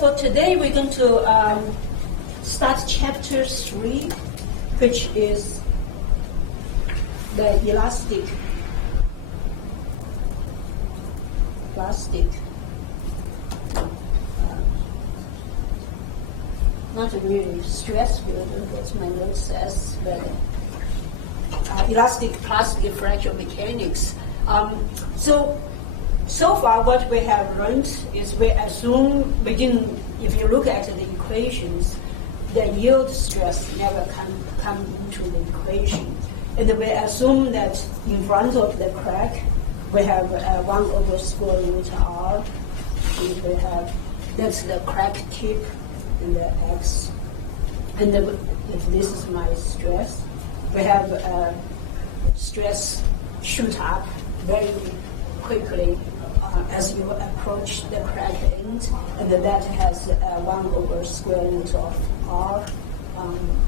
for today, we're going to start chapter 3, which is the elastic not really stress field, that's my note says, but elastic plastic fracture mechanics. So far what we have learned is we assume if you look at the equations, the yield stress never come into the equation. And we assume that in front of the crack, we have 1 over square root r. And we have, that's the crack tip and the x. And if this is my stress, we have stress shoot up very quickly as you approach the crack end, and that has 1 over square root of r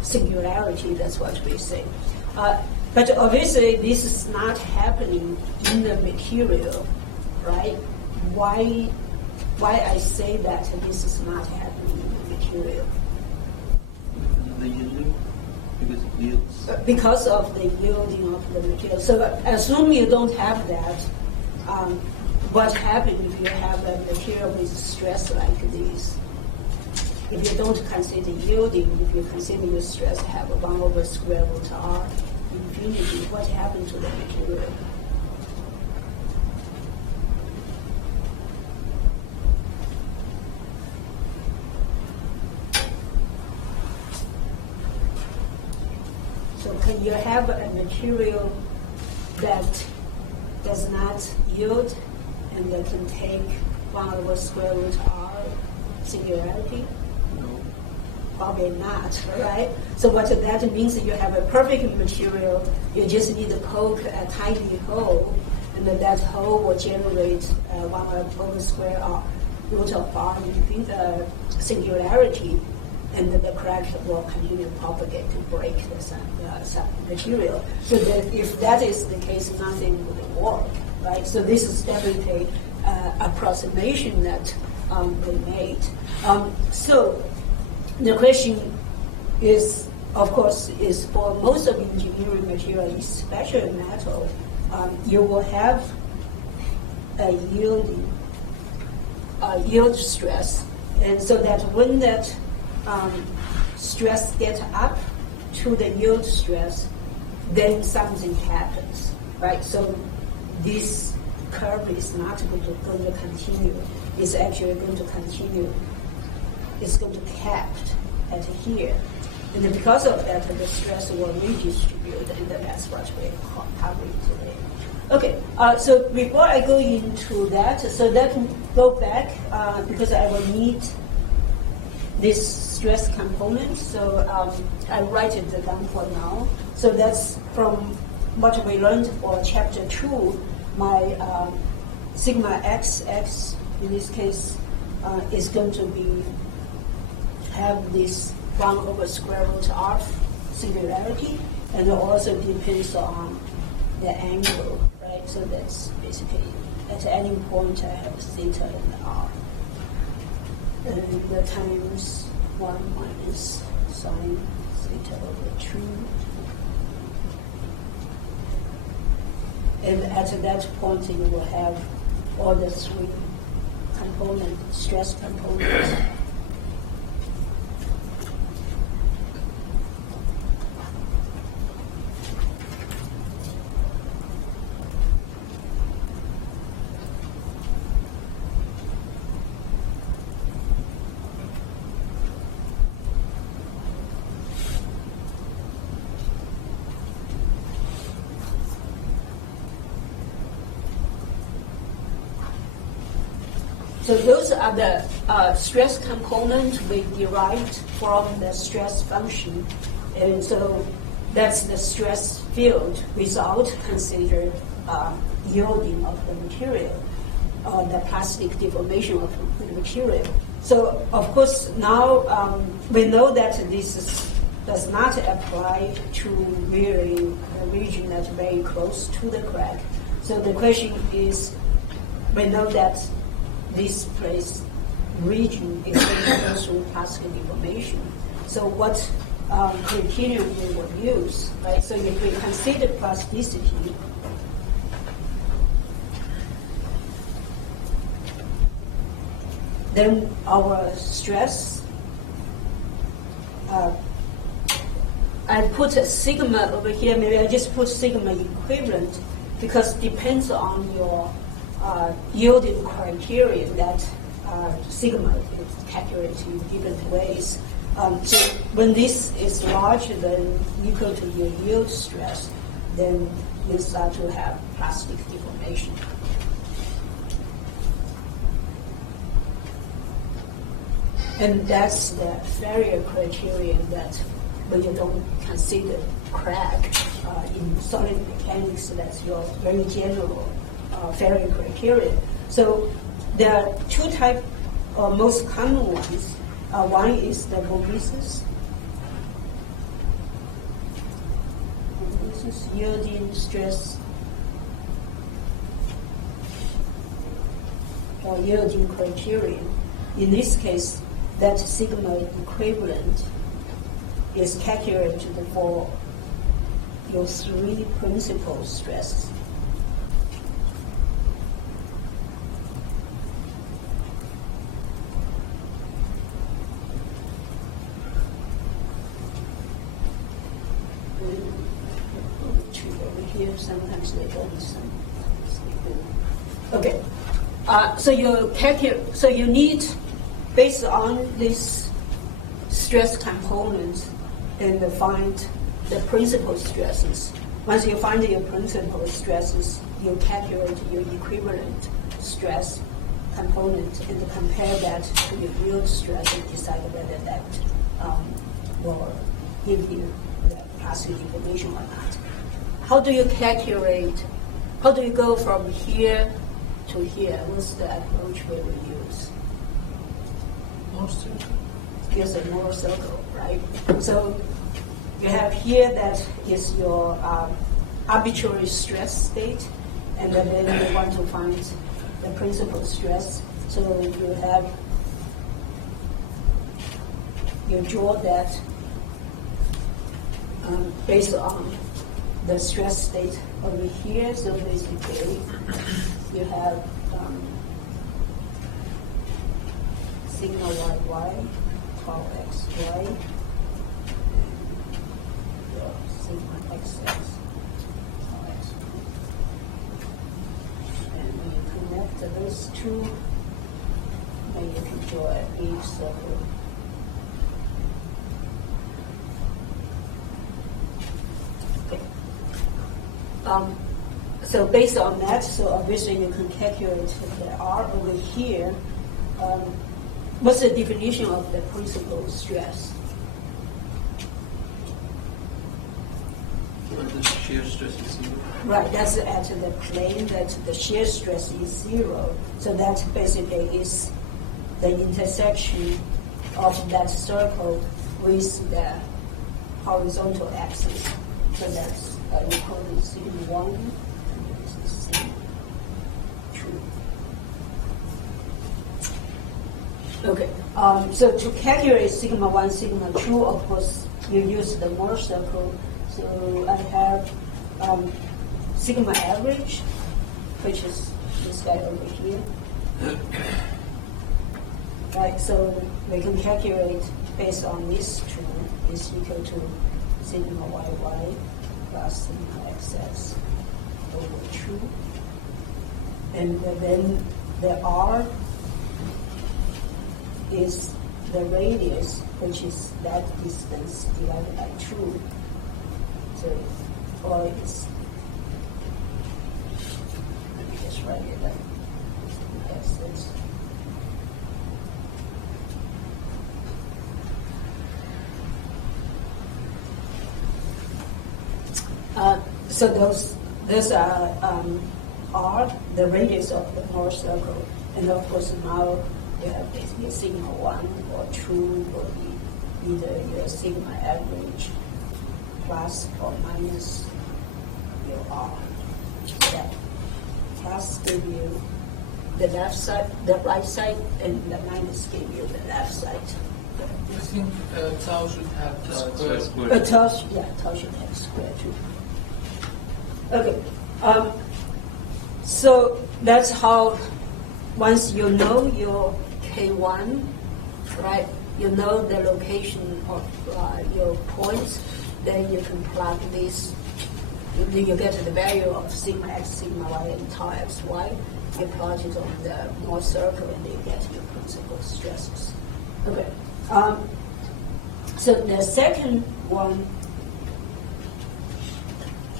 singularity, that's what we say. But obviously this is not happening in the material, right? Why I say that this is not happening in the material? Because of the yielding of the material. So assume you don't have that. What happens if you have a material with stress like this? If you don't consider yielding, if you consider your stress have 1 over square root r infinity, what happens to the material? So can you have a material that does not yield and that can take 1 over square root r singularity? No. Probably not, right? So what that means is you have a perfect material, you just need to poke a tiny hole, and then that hole will generate 1 over square root of r singularity, and then the crack will continue to propagate to break the material. So that if that is the case, nothing would work, right? So this is definitely approximation that they made. So the question is, of course, is for most of engineering material, especially metal, you will have a yield stress, and so that when that stress gets up to the yield stress, then something happens, right? So this curve is not going to continue. It's actually going to continue. It's going to cap at here. And then because of that, the stress will redistribute, and that's what we're covering today. Okay, so before I go into that, so let me go back, because I will need this stress component, so I write it down for now. So that's from what we learned for chapter 2, my sigma xx, in this case, is going to have this 1 over square root r singularity, and it also depends on the angle, right? So that's basically, at any point I have theta and r. And the times 1 minus sine theta over 2. And at that point, you will have all the 3 stress components. So those are the stress components we derived from the stress function. And so that's the stress field without consider yielding of the material, or the plastic deformation of the material. So of course now we know that this does not apply to really a region that's very close to the crack. So the question is, we know that this place region is going to go through plastic deformation. So what criterion we will use, right? So if we consider plasticity, then our stress, I put a sigma over here, maybe I just put sigma equivalent because depends on your yielding criterion that sigma is calculated in different ways. So when this is larger than equal to your yield stress, then you start to have plastic deformation. And that's the Farrier criterion that when you don't consider crack in solid mechanics, that's your very general Farrier criterion. So there are two types, most common ones. One is the Vogisis. Vogisis yielding stress or yielding criterion. In this case, that sigma equivalent is calculated for your three principal stresses. Over here, sometimes they don't, sometimes they do. Okay, so you need, based on this stress component, then find the principal stresses. Once you find your principal stresses, you calculate your equivalent stress component and compare that to your yield stress and decide whether that will give you the plastic deformation or not. How do you calculate, how do you go from here to here? What's the approach we will use? Here's a Mohr circle, right? So you have here that is your arbitrary stress state, and then you want to find the principal stress. So you draw that based on the stress state over here. So basically, you have sigma yy, tau xy, and your sigma xx, tau xy. And when you connect those two, then you can draw a big circle. Okay. So based on that, so obviously you can calculate the R over here. What's the definition of the principal stress? The shear stress is zero. Right, that's at the plane that the shear stress is zero. So that basically is the intersection of that circle with the horizontal axis. So that's equal to sigma 1 and this is sigma 2. Okay, so to calculate sigma 1, sigma 2, of course, you use the Mohr circle. So I have sigma average, which is this guy over here. Right, so we can calculate based on this two is equal to sigma yy plus sigma xx over 2. And then the R is the radius, which is that distance divided by 2. So, or it's, let me just write it like this. So those are R, the radius of the Mohr circle, and of course now you have basically sigma 1 or 2 will be either your sigma average plus or minus your R. That plus give you the left side, the right side, and the minus give you the left side. You think tau should have the square? Tau should have square too. Okay, so that's how, once you know your K1, right, you know the location of your points, then you can plug this, you get the value of sigma x, sigma y, and tau xy, you plot it on the Mohr circle, and you get your principal stresses. Okay. So the second one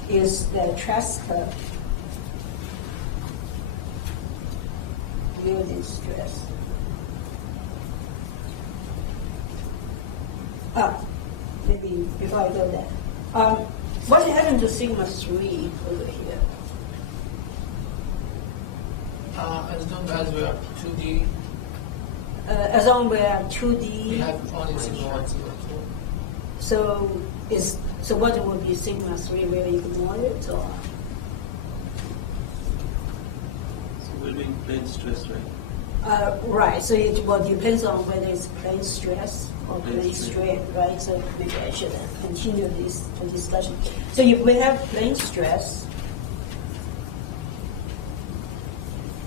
is the Tresca yielding stress. Maybe before I go there, what happened to sigma 3 over here? As long as we are 2D, As long as we are 2D, we have only sigma 1, sigma 2. so what would be sigma 3? Will you ignore it, or? So we're doing plane stress, right? Right, so it will depends on whether it's plane stress or Plane plane strain. strain, right? So maybe I should continue this discussion. So if we have plane stress,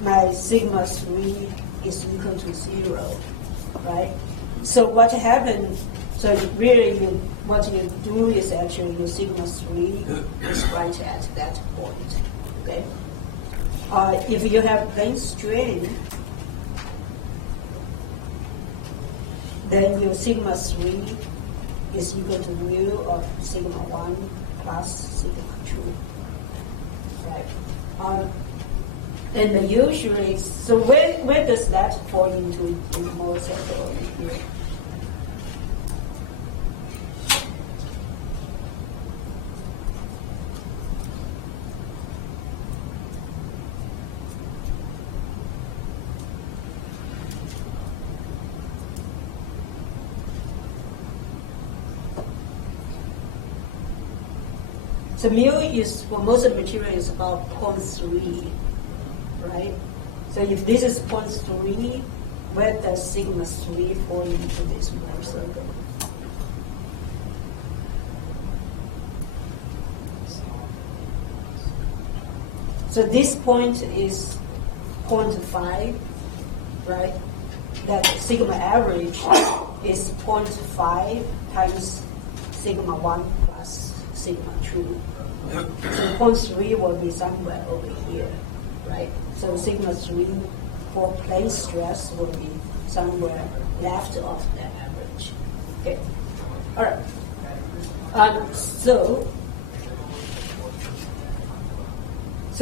my sigma 3 is equal to 0, right? So what happened, so really what you do is actually your sigma 3 is right at that point, okay? If you have plane strain, then your sigma 3 is equal to mu of sigma 1 plus sigma 2, right? And usually, so where does that fall into the Mohr circle over here? So mu is, for most of the material, is about 0.3, right? So if this is 0.3, where does sigma 3 fall into this Mohr circle? So this point is 0.5, right? That sigma average is 0.5 times sigma 1 plus sigma 2. So 0.3 will be somewhere over here, right? So sigma 3 for plane stress will be somewhere left of the average. Okay, all right. So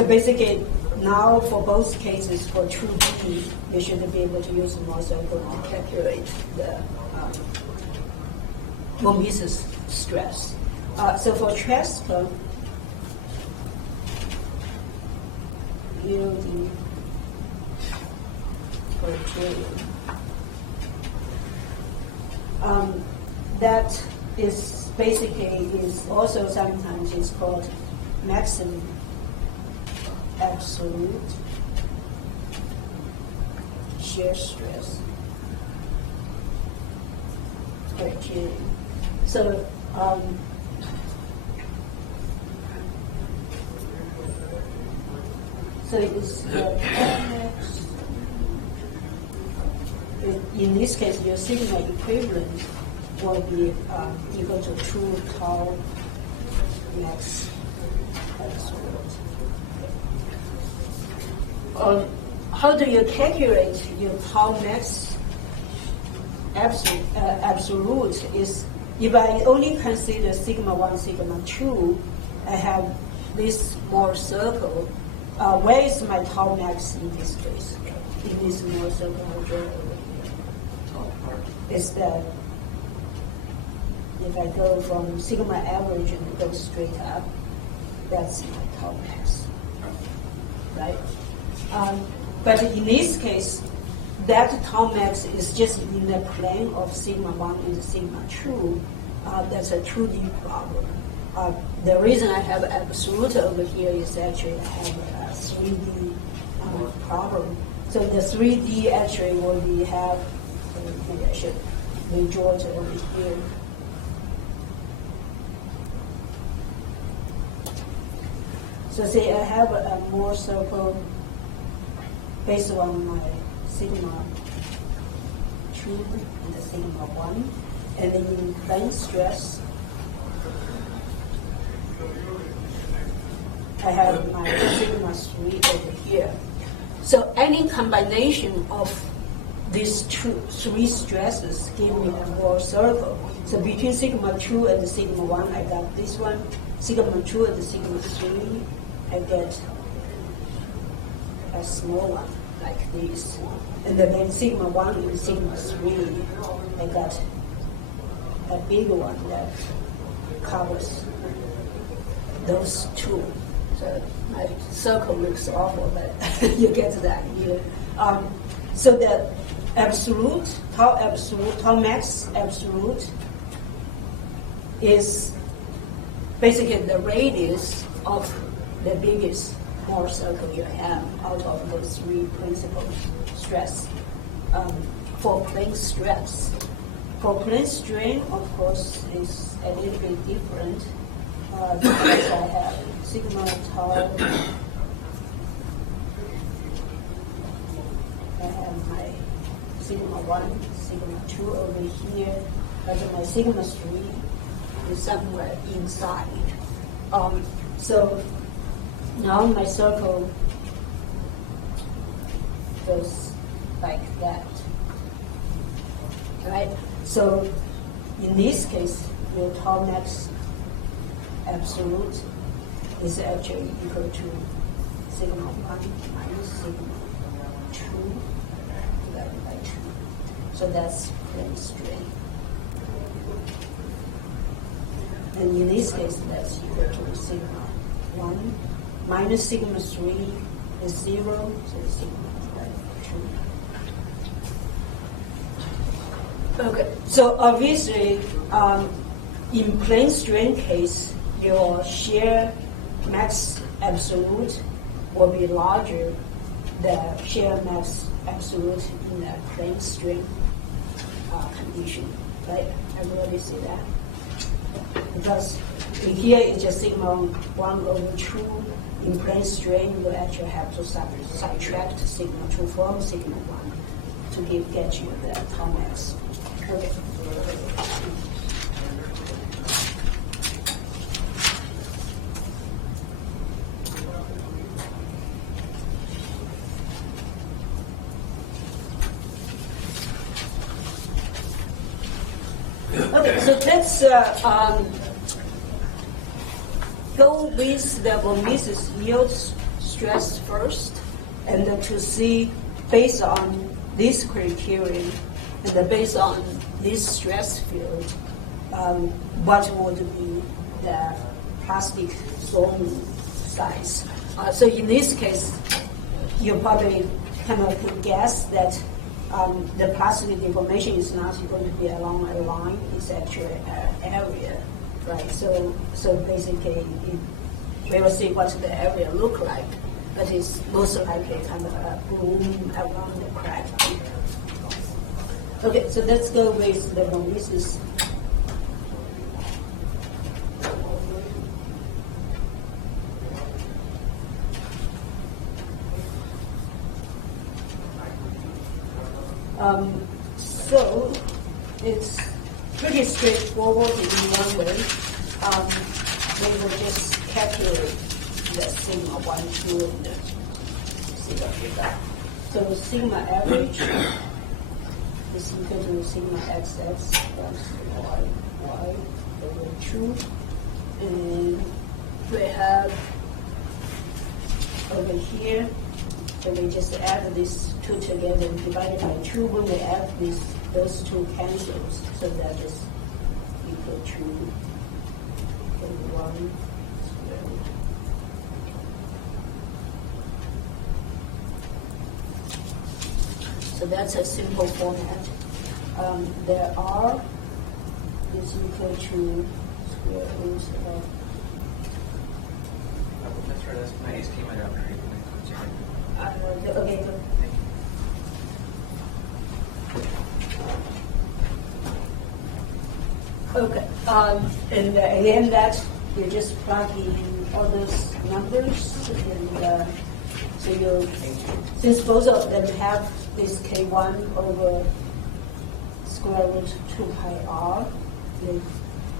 basically, now for both cases, for 2D, you should be able to use Mohr circle to calculate the von Mises stress. So for Tresca, yielding criterion, that is basically is also sometimes is called maximum absolute shear stress criterion. So so it's in this case, your sigma equivalent will be equal to 2 tau max absolute. How do you calculate your tau max absolute? Is if I only consider sigma 1, sigma 2, I have this Mohr circle. Where is my tau max in this case? In this Mohr circle over here. Is that if I go from sigma average and go straight up, that's my tau max, right? But in this case, that tau max is just in the plane of sigma 1 and sigma 2. That's a 2D problem. The reason I have absolute over here is actually I have a 3D problem. So the 3D actually will be have, maybe I should redraw it over here. So say I have a more circle based on my sigma 2 and the sigma 1, and then in plane stress, I have my sigma 3 over here. So any combination of these three stresses give me a more circle. So between sigma 2 and sigma 1, I got this one. Sigma 2 and sigma 3, I get a small one like this. And then sigma 1 and sigma 3, I got a big one that covers those two. So my circle looks awful, but you get the idea. So the absolute, tau max absolute is basically the radius of the biggest Mohr circle you have out of those three principal stress. For plane stress, for plane strain, of course, is a little bit different. Because I have sigma tau, I have my sigma 1, sigma 2 over here, but my sigma 3 is somewhere inside. So now my circle goes like that, right? So in this case, your tau max absolute is actually equal to sigma 1 minus sigma 2 divided by 2. So that's plane strain. And in this case, that's equal to sigma 1 minus sigma 3 is 0, so sigma divided by 2. Okay, so obviously, in plane strain case, your shear max absolute will be larger than shear max absolute in a plane strain condition, right? Everybody see that? Because in here it's just sigma 1 over 2. In plane strain, you actually have to subtract sigma 2 from sigma 1 to get you the tau max. Okay. Okay, so let's go with the von Mises yield stress first, and then to see, based on this criterion and then based on this stress field, what would be the plastic zone size. So in this case, you probably kind of could guess that the plastic deformation is not going to be along a line, it's actually an area, right? So basically, we will see what the area look like, but it's most likely kind of a bloom around the crack. Okay, so let's go with the von Mises. So it's pretty straightforward in one way. We will just calculate the sigma 1, 2, and the sigma theta. So sigma average is equal to sigma xx plus y over 2. And we have over here, so we just add these two together and divide by 2. When we add those two cancels, so that is equal to 1 square root. So that's a simple format. There R is equal to square root of. That's right, that's my HT, my doctor. Okay, good. Okay, and again, that you just plug in all those numbers, and so you, since both of them have this K1 over square root 2 pi r, you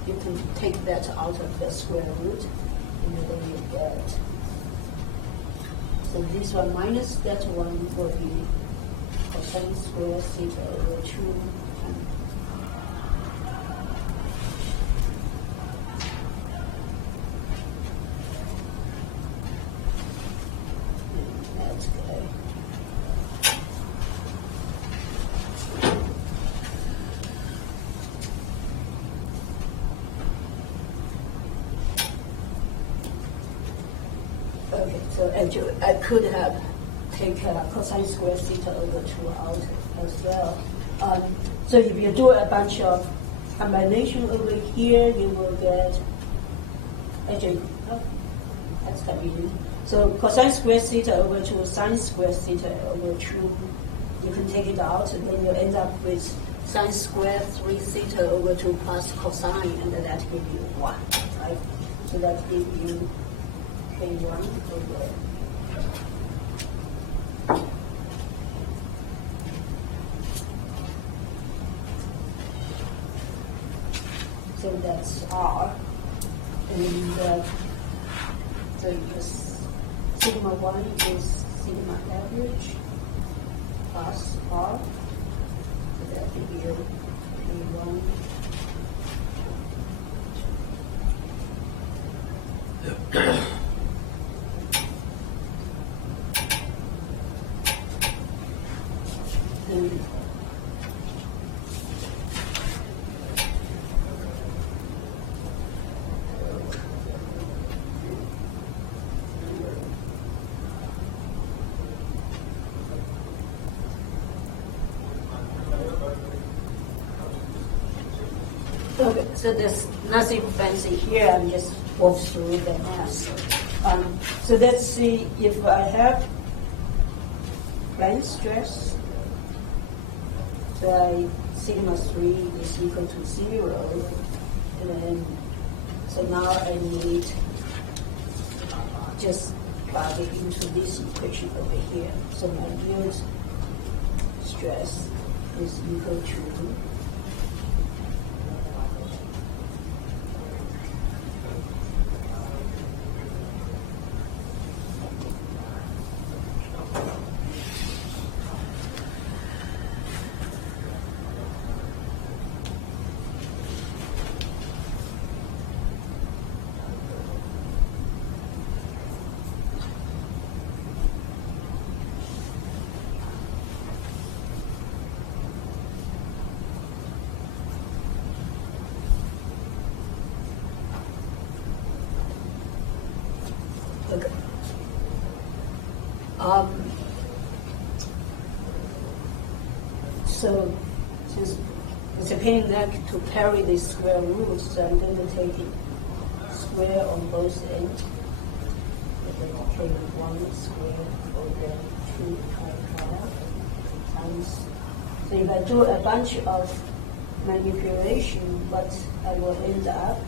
can take that out of the square root, and then you get, so this one minus that one will be cosine square theta over 2. That's good. Okay, so actually, I could have taken cosine square theta over 2 out as well. So if you do a bunch of combination over here, you will get, actually, oh, that's convenient. So cosine square theta over 2, sine square theta over 2, you can take it out, and then you end up with sine square 3 theta over 2 plus cosine, and then that gives you 1, right? So that gives you K1 over. So that's R. And so just sigma 1 is sigma average plus R. So that gives you K1. And okay, so there's nothing fancy here. I'm just walk through the math. So let's see if I have plane stress. So sigma 3 is equal to 0, and then so now I need just plug it into this equation over here. So my yield stress is equal to okay. So since it's a pain in the neck to carry these square roots, so I'm going to take it square on both ends. Take 1 square over 2 pi r times. So if I do a bunch of manipulation, what I will end up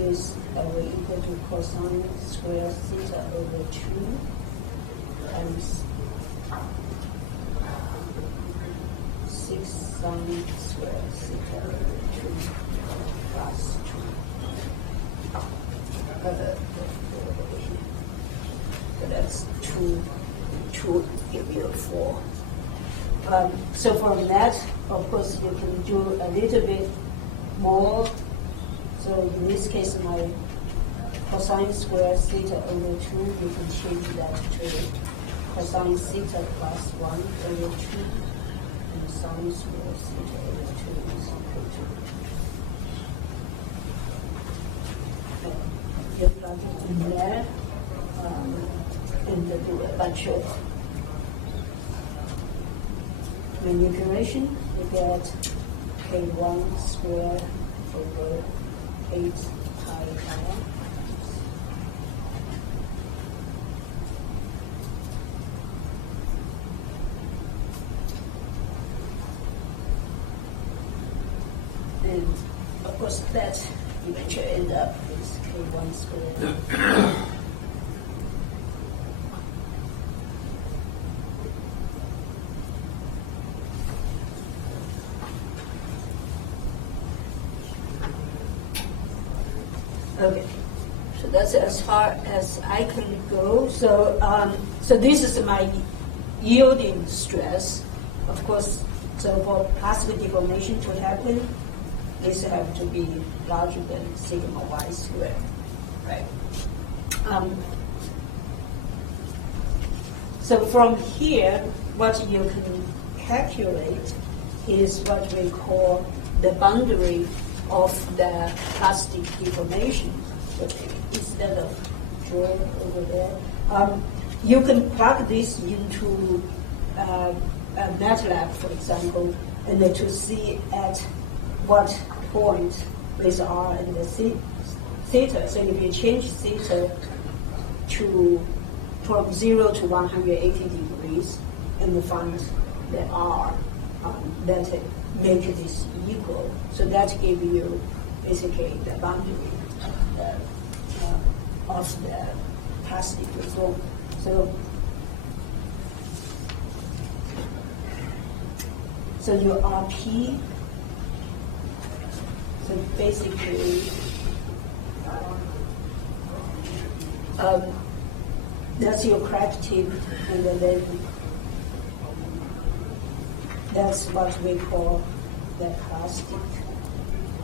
is I will equal to cosine square theta over 2 times 6 sine square theta over 2 plus 2. So that's 2 give you 4. So from that, of course, you can do a little bit more. So in this case, my cosine square theta over 2, you can change that to cosine theta plus 1 over 2, and sine square theta over 2 is equal to. You plug it in there, and do a bunch of manipulation. You get K1 square over 8 pi r. And of course, that eventually end up with K1 squared. Okay, so that's as far as I can go. So, so this is my yielding stress. Of course, so for plastic deformation to happen, this have to be larger than sigma y squared, right? So from here, what you can calculate is what we call the boundary of the plastic deformation. So instead of drawing over there, you can plug this into MATLAB, for example, and then to see at what point with R and the theta. So if you change theta from 0 to 180 degrees, and you find the R that make this equal. So that gives you basically the boundary of the plastic reform. So your RP, so basically, that's your crack tip, and then that's what we call the plastic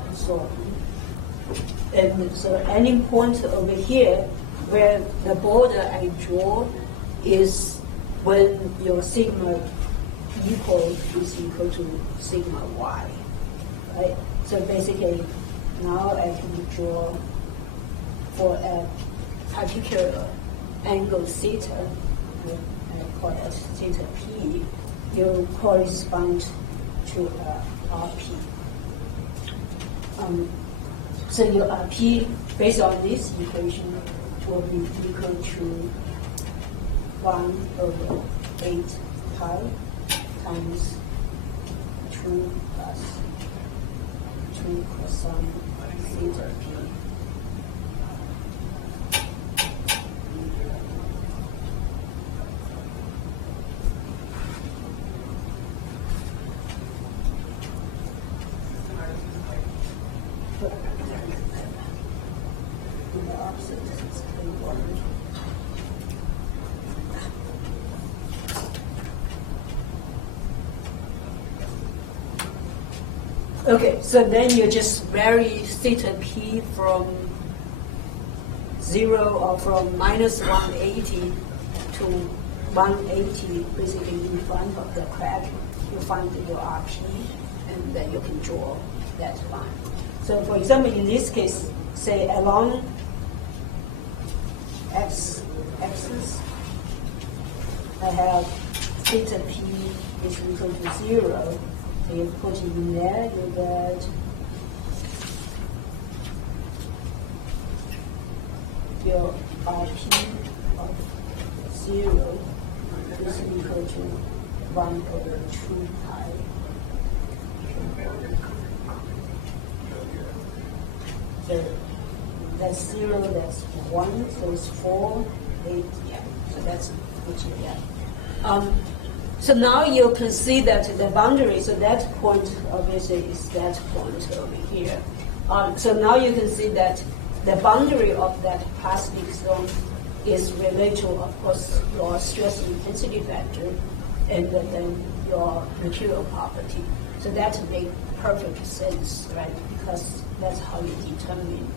absorption. And so any point over here where the border I draw is when your sigma is equal to sigma y, right? So basically, now I can draw for a particular angle theta, I call it theta p, you correspond to RP. So your RP, based on this equation, will be equal to 1 over 8 pi times 2 plus 2 cosine theta p. Okay, so then you just vary theta p from 0 or from minus 180 to 180, basically in front of the crack. You find your RP, and then you can draw that line. So for example, in this case, say along x-axis, I have theta p is equal to 0. So you put it in there, you get your RP of 0 is equal to 1 over 2 pi. So that's 0, that's 1, so it's 4, 8, yeah. So that's what you get. So now you can see that the boundary, so that point obviously is that point over here. So now you can see that the boundary of that plastic zone is related to, of course, your stress intensity factor and then your material property. So that makes perfect sense, right? Because that's how you determine,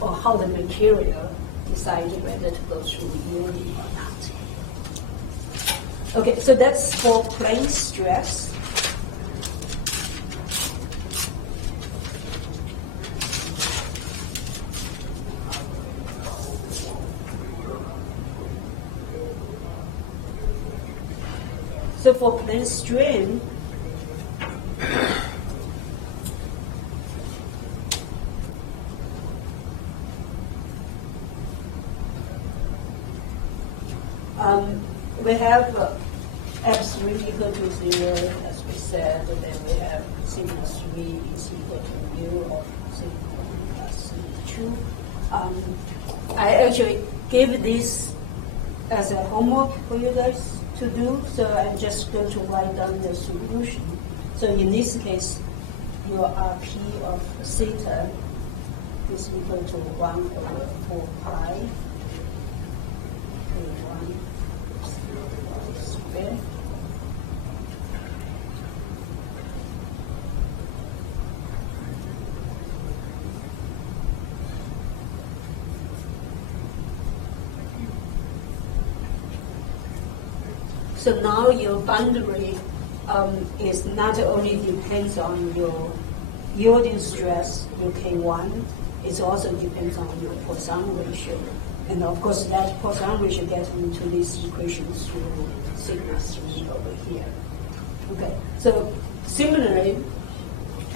or how the material decides whether to go through yielding or not. Okay, so that's for plane stress. So for plane strain, we have F3 equal to 0, as we said, and then we have sigma 3 is equal to mu of 2. I actually gave this as a homework for you guys to do, so I'm just going to write down the solution. So in this case, your RP of theta is equal to 1 over 4 pi K1 squared. So now your boundary is not only depends on your yielding stress, your K1, it also depends on your Poisson ratio. And of course that Poisson ratio gets into this equation through sigma 3 over here. Okay, so similarly,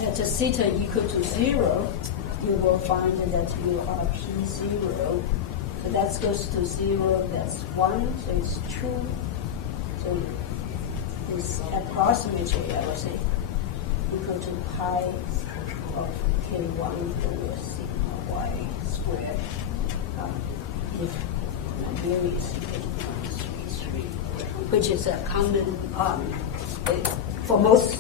at theta equal to 0, you will find that you are P0. So that goes to 0, that's 1, so it's 2. So it's approximately, I would say, equal to pi of K1 over sigma y squared. If there is 8.33, which is a common, for most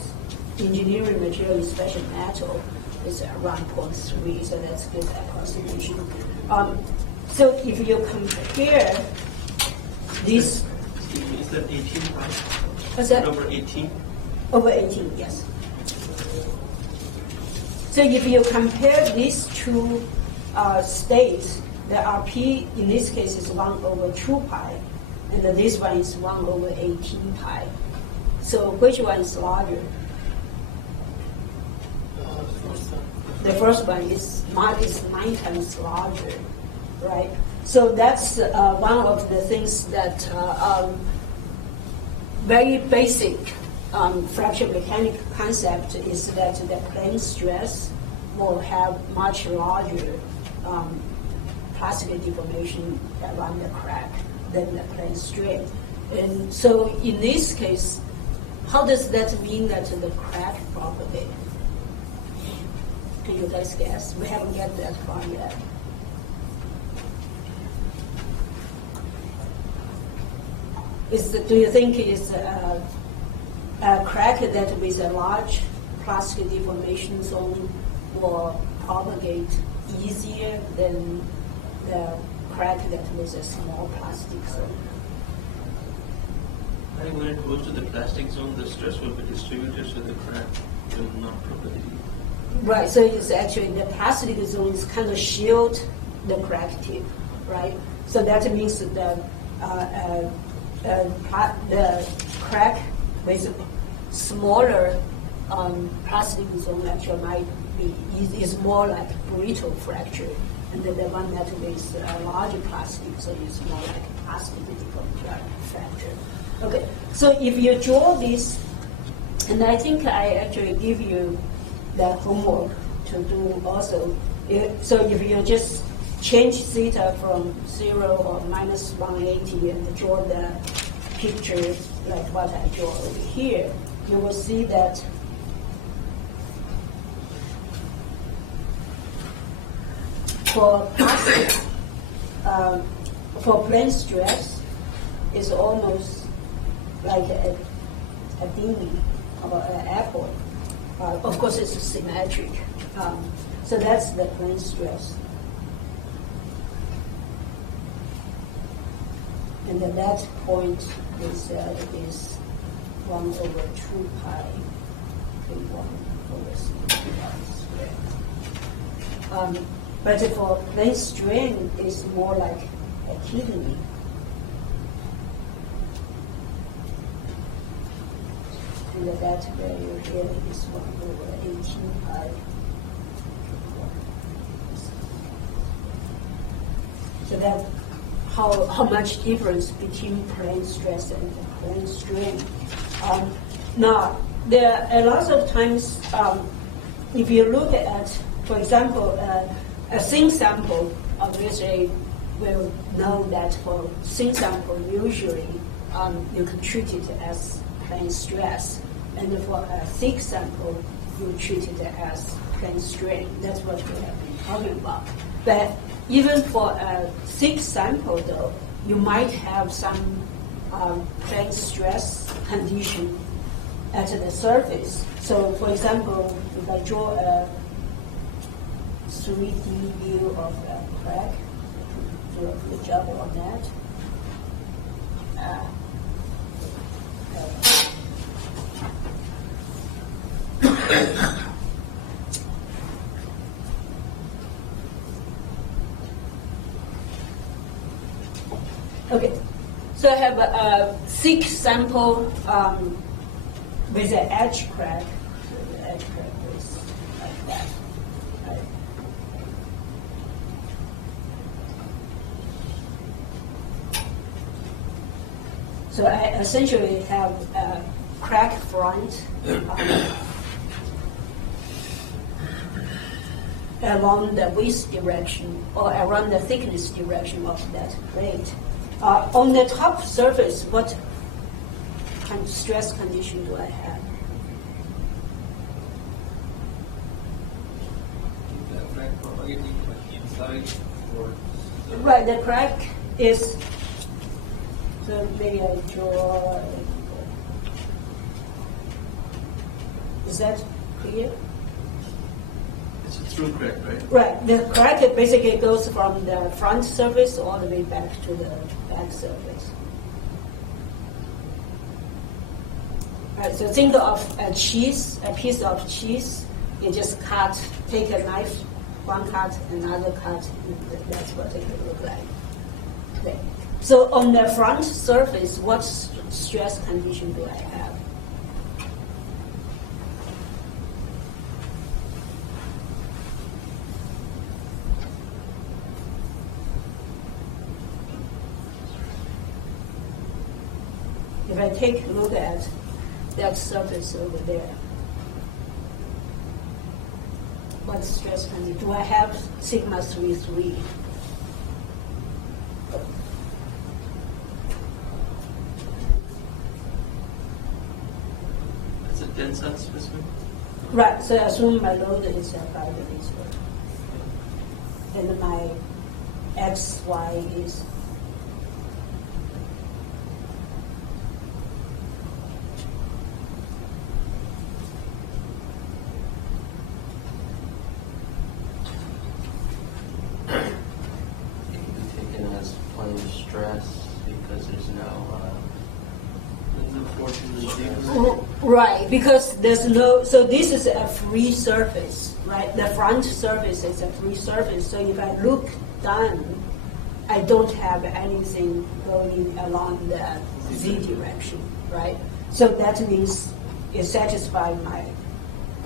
engineering material, especially metal, is around 0.3, so that's good approximation. So if you compare this. Is that 18 pi? What's that? Over 18? Over 18, yes. So if you compare these two states, the RP in this case is 1 over 2 pi, and this one is 1 over 18 pi. So which one is larger? The first one is 9 times larger, right? So that's one of the things that very basic fracture mechanics concept is that the plane stress will have much larger plastic deformation around the crack than the plane strain. And so in this case, how does that mean that the crack propagate? Can you guys guess? We haven't get that far yet. Do you think it's a crack that with a large plastic deformation zone will propagate easier than the crack that with a small plastic zone? I think when it goes to the plastic zone, the stress will be distributed, so the crack will not propagate. Right, so it's actually the plastic zone is kind of shield the crack tip, right? So that means that the crack with smaller plastic zone actually might be is more like brittle fracture, and then the one that with larger plastic so is more like plastic fracture. Okay, so if you draw this, and I think I actually give you the homework to do also. So if you just change theta from 0 or minus 180 and draw the picture like what I draw over here, you will see that for plastic, for plane stress, is almost like a dinghy or an airport. Of course, it's symmetric. So that's the plane stress. And at that point is 1 over 2 pi K1 over sigma squared. But for plane strain, it's more like a kidney. And that value here is 1 over 18 pi. So that how much difference between plane stress and plane strain. Now, there are a lot of times, if you look at, for example, a thin sample, obviously we'll know that for thin sample, usually you can treat it as plane stress. And for a thick sample, you treat it as plain strain. That's what we have been talking about. But even for a thick sample, though, you might have some plane stress condition at the surface. So, for example, if I draw a 3D view of a crack, do a good job on that. Okay, so I have a thick sample with an edge crack. So the edge crack is like that. Right? So I essentially have a crack front along the width direction or around the thickness direction of that plate. On the top surface, what kind of stress condition do I have? That crack propagating like inside or Right, the crack is, so maybe I draw, is that clear? It's a through crack, right? Right, the crack basically goes from the front surface all the way back to the back surface. Right, so think of a piece of cheese. You just cut, take a knife, one cut, another cut, and that's what it will look like. Okay. So on the front surface, what stress condition do I have? If I take a look at that surface over there, what stress condition? Do I have sigma 3,3? It's a tensile specimen. Right, so I assume my load is 5 meters. And my XY is Taken as plane stress because there's no fortune in zero. right, because there's no, so this is a free surface, right? The front surface is a free surface. So if I look down, I don't have anything going along the Z direction, right? So that means it satisfies my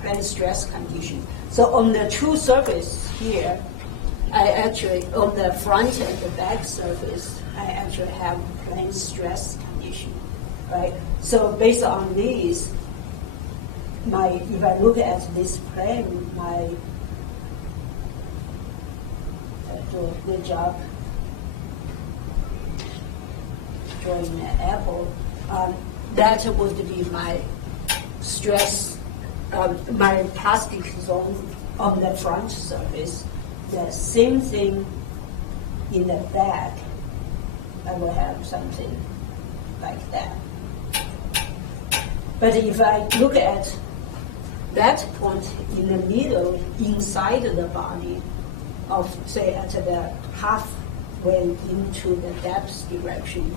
plane stress condition. So on the true surface here, I actually, on the front and the back surface, I actually have plane stress condition, right? So based on these, if I look at this plane, I do a good job drawing an apple. That would be my stress, my plastic zone on the front surface. The same thing in the back, I will have something like that. But if I look at that point in the middle, inside the body, of say at the halfway into the depth direction,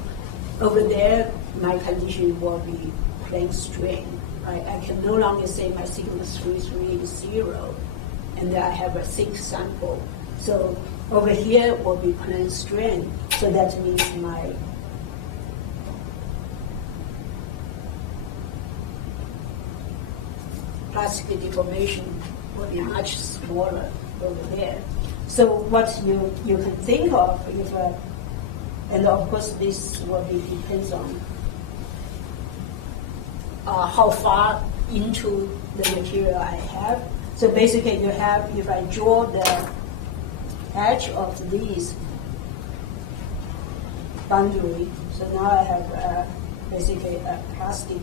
over there my condition will be plane strain. Right? I can no longer say my sigma 3,3 is 0, and then I have a thick sample. So over here will be plane strain. So that means my plastic deformation will be much smaller over there. So what you can think of if, and of course this will be depends on how far into the material I have. So basically you have, if I draw the edge of these boundary, so now I have basically a plastic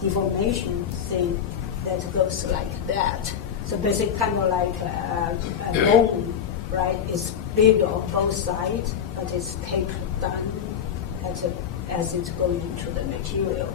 deformation thing that goes like that. So basically kind of like a bone, right? It's big on both sides, but it's taped down as it's going into the material.